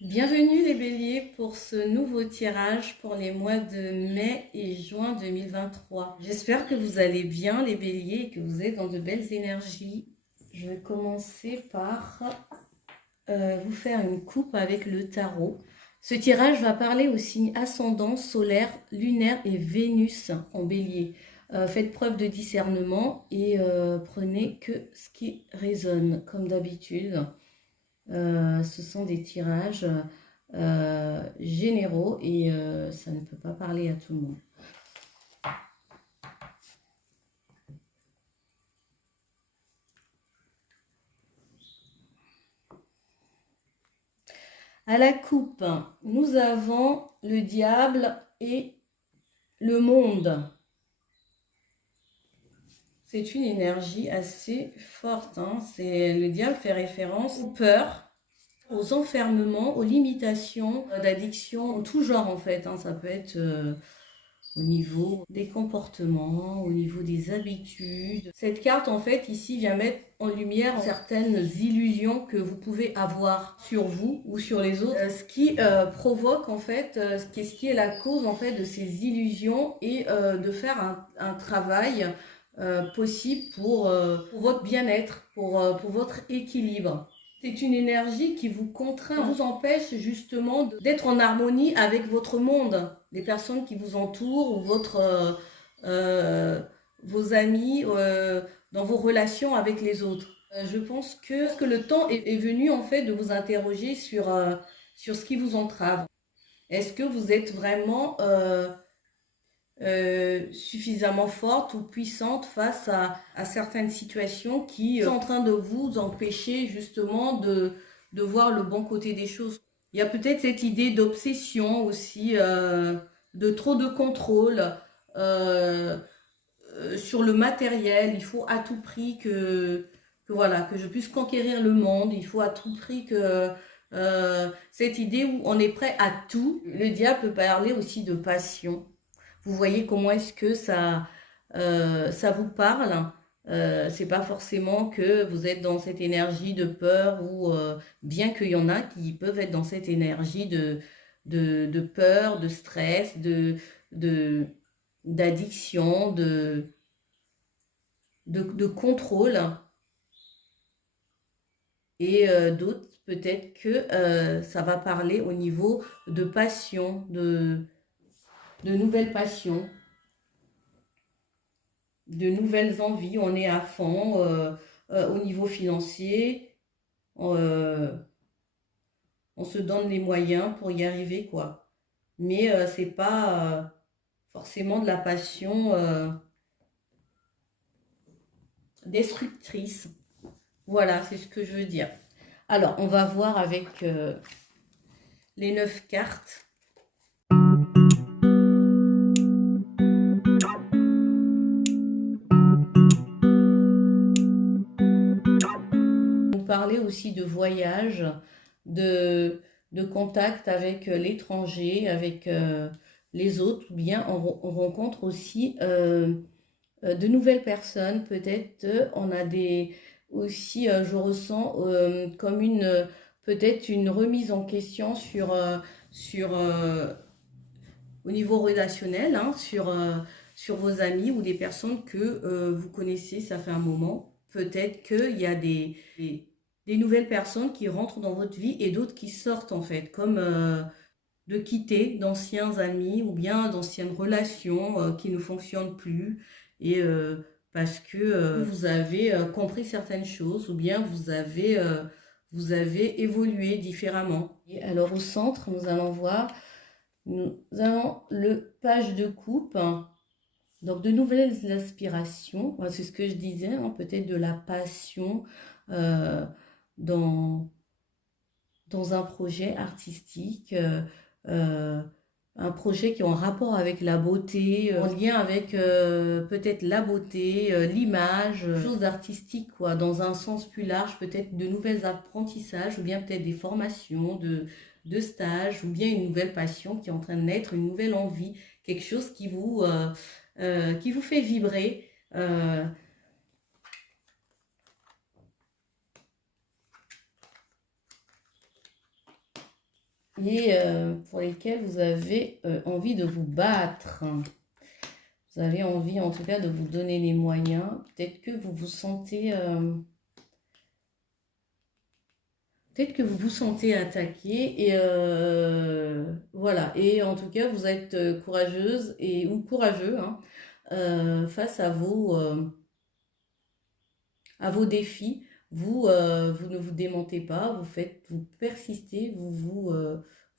Bienvenue les béliers pour ce nouveau tirage pour les mois de mai et juin 2023. J'espère que vous allez bien les béliers et que vous êtes dans de belles énergies. Je vais commencer par vous faire une coupe avec le tarot. Ce tirage va parler aux signes ascendant, solaire, lunaire et Vénus en bélier. Faites preuve de discernement et prenez que ce qui résonne comme d'habitude. Ce sont des tirages généraux et ça ne peut pas parler à tout le monde. À la coupe, nous avons le diable et le monde. C'est une énergie assez forte. Le diable fait référence aux peurs, aux enfermements, aux limitations d'addiction, en tout genre en fait. Ça peut être au niveau des comportements, au niveau des habitudes. Cette carte en fait ici vient mettre en lumière certaines illusions que vous pouvez avoir sur vous ou sur les autres, ce qui provoque en fait, ce qui est la cause en fait de ces illusions et de faire un travail possible pour votre bien-être, pour votre équilibre. C'est une énergie qui vous contraint, vous empêche justement d'être en harmonie avec votre monde, les personnes qui vous entourent ou vos amis, dans vos relations avec les autres. Je pense que le temps est venu en fait de vous interroger sur ce qui vous entrave. Est-ce que vous êtes vraiment suffisamment forte ou puissante face à certaines situations qui sont en train de vous empêcher justement de voir le bon côté des choses. Il y a peut-être cette idée d'obsession aussi, de trop de contrôle sur le matériel. Il faut à tout prix que je puisse conquérir le monde. Il faut à tout prix que cette idée où on est prêt à tout. Le diable peut parler aussi de passion. Vous voyez comment est-ce que ça vous parle. C'est pas forcément que vous êtes dans cette énergie de peur ou bien qu'il y en a qui peuvent être dans cette énergie de peur, de stress, d'addiction, de contrôle. Et d'autres, peut-être que ça va parler au niveau de passion, de nouvelles passions, de nouvelles envies. On est à fond au niveau financier. On se donne les moyens pour y arriver, quoi. Mais c'est pas forcément de la passion destructrice. Voilà, c'est ce que je veux dire. Alors, on va voir avec les 9 cartes. Parler aussi de voyage, de contact avec l'étranger, avec les autres, ou bien on rencontre aussi de nouvelles personnes. Peut-être on a aussi, je ressens comme peut-être une remise en question sur au niveau relationnel, sur vos amis ou des personnes que vous connaissez, ça fait un moment. Peut-être qu'il y a des nouvelles personnes qui rentrent dans votre vie et d'autres qui sortent en fait, comme de quitter d'anciens amis ou bien d'anciennes relations qui ne fonctionnent plus et parce que vous avez compris certaines choses ou bien vous avez évolué différemment. Et alors au centre, nous allons voir, nous avons le page de coupe. Donc, de nouvelles aspirations, c'est ce que je disais, peut-être de la passion dans un projet artistique, un projet qui est en rapport avec la beauté, en lien avec peut-être la beauté, l'image, chose artistique, quoi, dans un sens plus large, peut-être de nouvelles apprentissages, ou bien peut-être des formations, de stages, ou bien une nouvelle passion qui est en train de naître, une nouvelle envie, quelque chose qui vous fait vibrer. et pour lesquels vous avez envie de vous battre. Vous avez envie en tout cas de vous donner les moyens. Peut-être que vous vous sentez... peut-être que vous vous sentez attaqué et voilà. Et en tout cas, vous êtes courageuse ou courageux hein, face à vos défis. Vous ne vous démentez pas, vous persistez, vous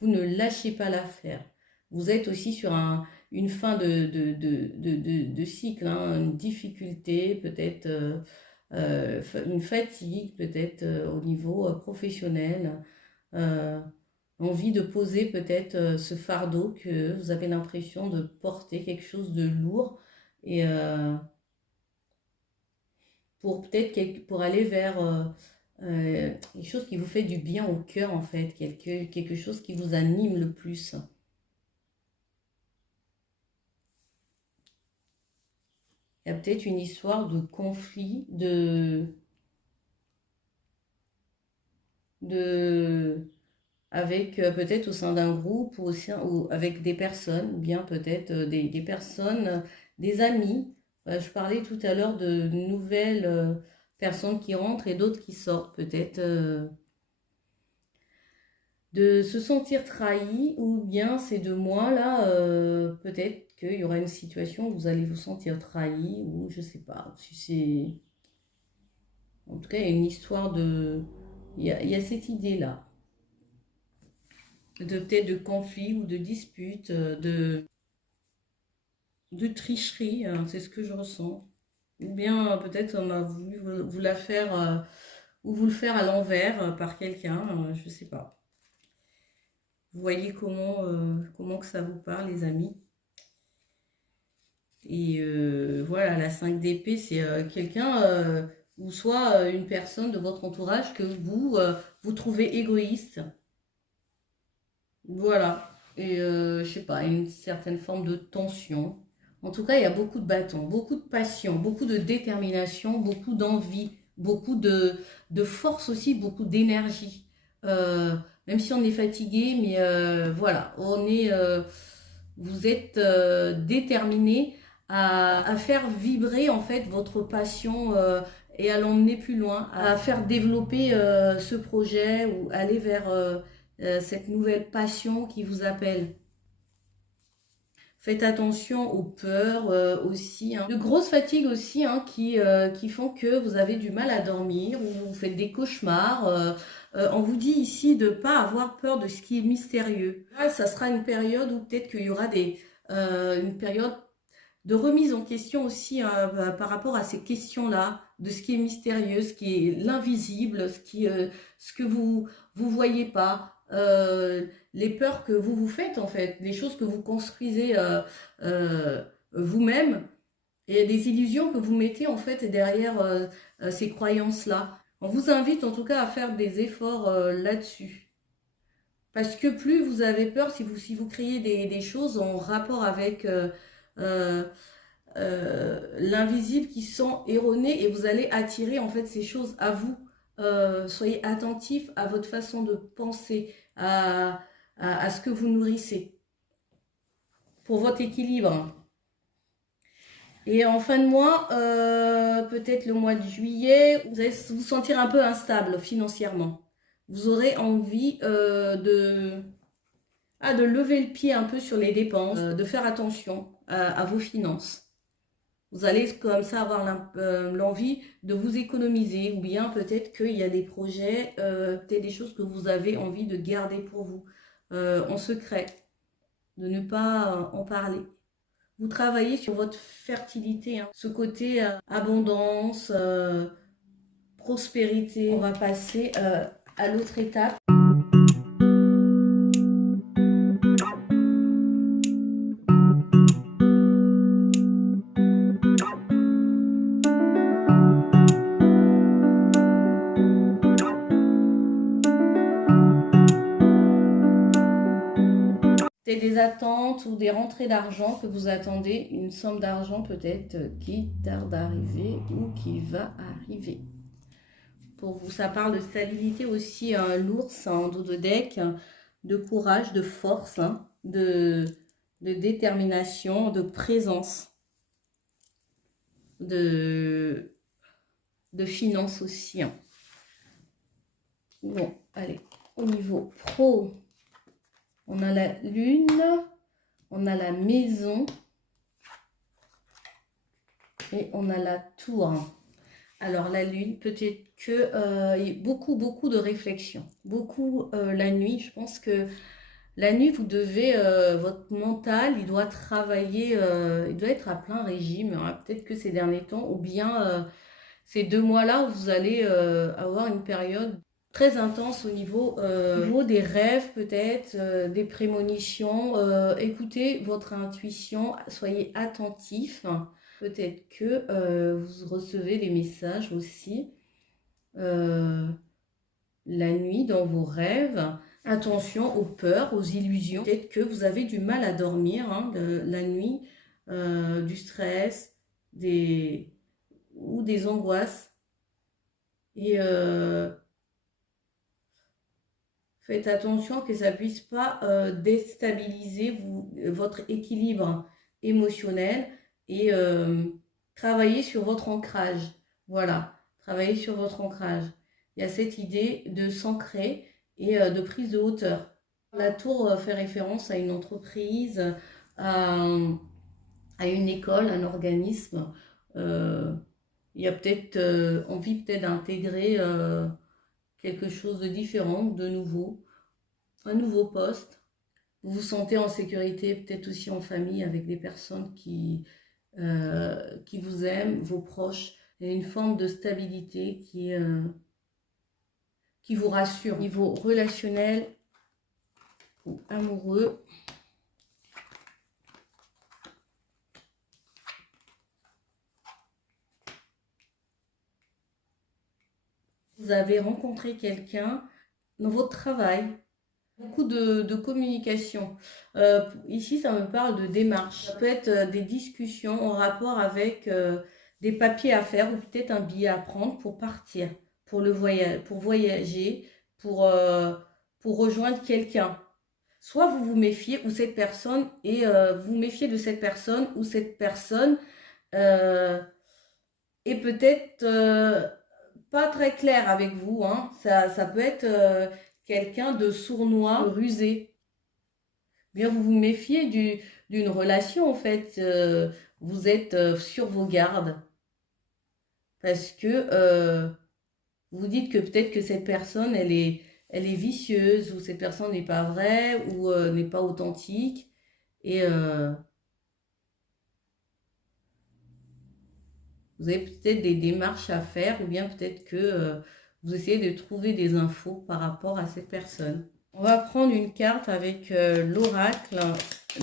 ne lâchez pas l'affaire. Vous êtes aussi sur une fin de cycle, hein, une difficulté, peut-être une fatigue, peut-être au niveau professionnel, euh, envie de poser peut-être ce fardeau que vous avez l'impression de porter, quelque chose de lourd, et pour aller vers quelque chose qui vous fait du bien au cœur en fait, quelque chose qui vous anime le plus. Il y a peut-être une histoire de conflit, avec peut-être au sein d'un groupe ou avec des personnes, ou bien peut-être des personnes, des amis. Je parlais tout à l'heure de nouvelles personnes qui rentrent et d'autres qui sortent, peut-être de se sentir trahi, ou bien ces 2 mois-là, peut-être qu'il y aura une situation où vous allez vous sentir trahi, ou je sais pas, si c'est... En tout cas, il y a une histoire de... il y a cette idée-là, de peut-être de conflit ou de dispute, de tricherie, hein, c'est ce que je ressens. Ou bien peut-être on a voulu vous la faire, ou vous le faire à l'envers par quelqu'un, je sais pas. Vous voyez comment que ça vous parle, les amis. Et voilà, la 5 d'épée, c'est quelqu'un, ou soit une personne de votre entourage que vous trouvez égoïste. Voilà. Et je sais pas, une certaine forme de tension. En tout cas, il y a beaucoup de bâtons, beaucoup de passion, beaucoup de détermination, beaucoup d'envie, beaucoup de force aussi, beaucoup d'énergie. Même si on est fatigué, mais voilà, vous êtes déterminé à faire vibrer en fait votre passion et à l'emmener plus loin, à faire développer ce projet ou aller vers cette nouvelle passion qui vous appelle. Faites attention aux peurs aussi, hein. De grosses fatigues aussi hein, qui font que vous avez du mal à dormir ou vous faites des cauchemars. On vous dit ici de ne pas avoir peur de ce qui est mystérieux. Là, ça sera une période où peut-être qu'il y aura une période de remise en question aussi par rapport à ces questions-là, de ce qui est mystérieux, ce qui est l'invisible, ce que vous voyez pas, les peurs que vous faites en fait, les choses que vous construisez vous-même et des illusions que vous mettez en fait derrière ces croyances-là. On vous invite en tout cas à faire des efforts là-dessus. Parce que plus vous avez peur, si vous créez des choses en rapport avec euh, l'invisible qui sont erronés et vous allez attirer en fait ces choses à vous. Soyez attentif à votre façon de penser, à ce que vous nourrissez pour votre équilibre. Et en fin de mois, peut-être le mois de juillet, vous allez vous sentir un peu instable financièrement. Vous aurez envie de lever le pied un peu sur les dépenses, de faire attention à vos finances. Vous allez comme ça avoir l'envie de vous économiser ou bien peut-être qu'il y a des projets, peut-être des choses que vous avez envie de garder pour vous en secret, de ne pas en parler. Vous travaillez sur votre fertilité, hein, ce côté abondance, prospérité. On va passer à l'autre étape. Des attentes ou des rentrées d'argent que vous attendez, une somme d'argent peut-être qui tarde à arriver ou qui va arriver. Pour vous, ça parle de stabilité aussi, l'ours en dos de deck. de courage, de force, hein, de détermination, de présence, de finances aussi, hein. Bon, allez, au niveau pro, on a la lune, on a la maison et on a la tour. Alors la lune, peut-être que il y a beaucoup de réflexion, beaucoup la nuit. Je pense que la nuit, vous devez, votre mental, il doit travailler, il doit être à plein régime, hein. Peut-être que ces derniers temps, ou bien ces 2 mois-là, vous allez avoir une période très intense au niveau des rêves peut-être, des prémonitions. Écoutez votre intuition, soyez attentif. Peut-être que vous recevez des messages aussi la nuit dans vos rêves. Attention aux peurs, aux illusions. Peut-être que vous avez du mal à dormir, hein, la nuit, du stress, ou des angoisses. Et faites attention que ça ne puisse pas déstabiliser votre équilibre émotionnel et travailler sur votre ancrage. Voilà, travailler sur votre ancrage. Il y a cette idée de s'ancrer et de prise de hauteur. La tour fait référence à une entreprise, à une école, un organisme. Il y a peut-être envie peut-être d'intégrer quelque chose de différent, de nouveau, un nouveau poste. Vous vous sentez en sécurité, peut-être aussi en famille, avec des personnes qui vous aiment, vos proches. Il y a une forme de stabilité qui vous rassure. Au niveau relationnel ou amoureux, vous avez rencontré quelqu'un dans votre travail. Beaucoup de communication. Ici, ça me parle de démarche. Ça peut être des discussions en rapport avec des papiers à faire ou peut-être un billet à prendre pour partir, pour voyager, pour rejoindre quelqu'un. Soit vous vous méfiez ou cette personne et vous méfiez de cette personne ou cette personne euh, est peut-être pas très clair avec vous, hein. Ça peut être quelqu'un de sournois, de rusé. Bien, vous vous méfiez d'une relation, en fait. Vous êtes sur vos gardes. Parce que vous dites que peut-être que cette personne, elle est vicieuse, ou cette personne n'est pas vraie, ou n'est pas authentique. Et vous avez peut-être des démarches à faire, ou bien peut-être que vous essayez de trouver des infos par rapport à cette personne. On va prendre une carte avec l'oracle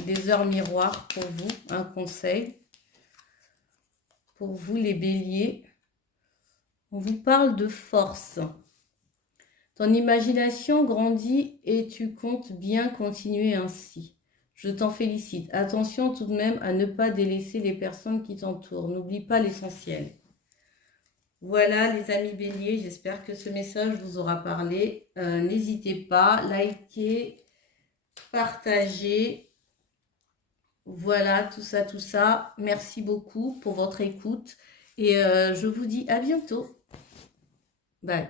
des heures miroirs pour vous, un conseil. Pour vous les béliers, on vous parle de force. Ton imagination grandit et tu comptes bien continuer ainsi. Je t'en félicite. Attention tout de même à ne pas délaisser les personnes qui t'entourent. N'oublie pas l'essentiel. Voilà les amis béliers, j'espère que ce message vous aura parlé. N'hésitez pas, likez, partagez. Voilà, tout ça. Merci beaucoup pour votre écoute. Et je vous dis à bientôt. Bye.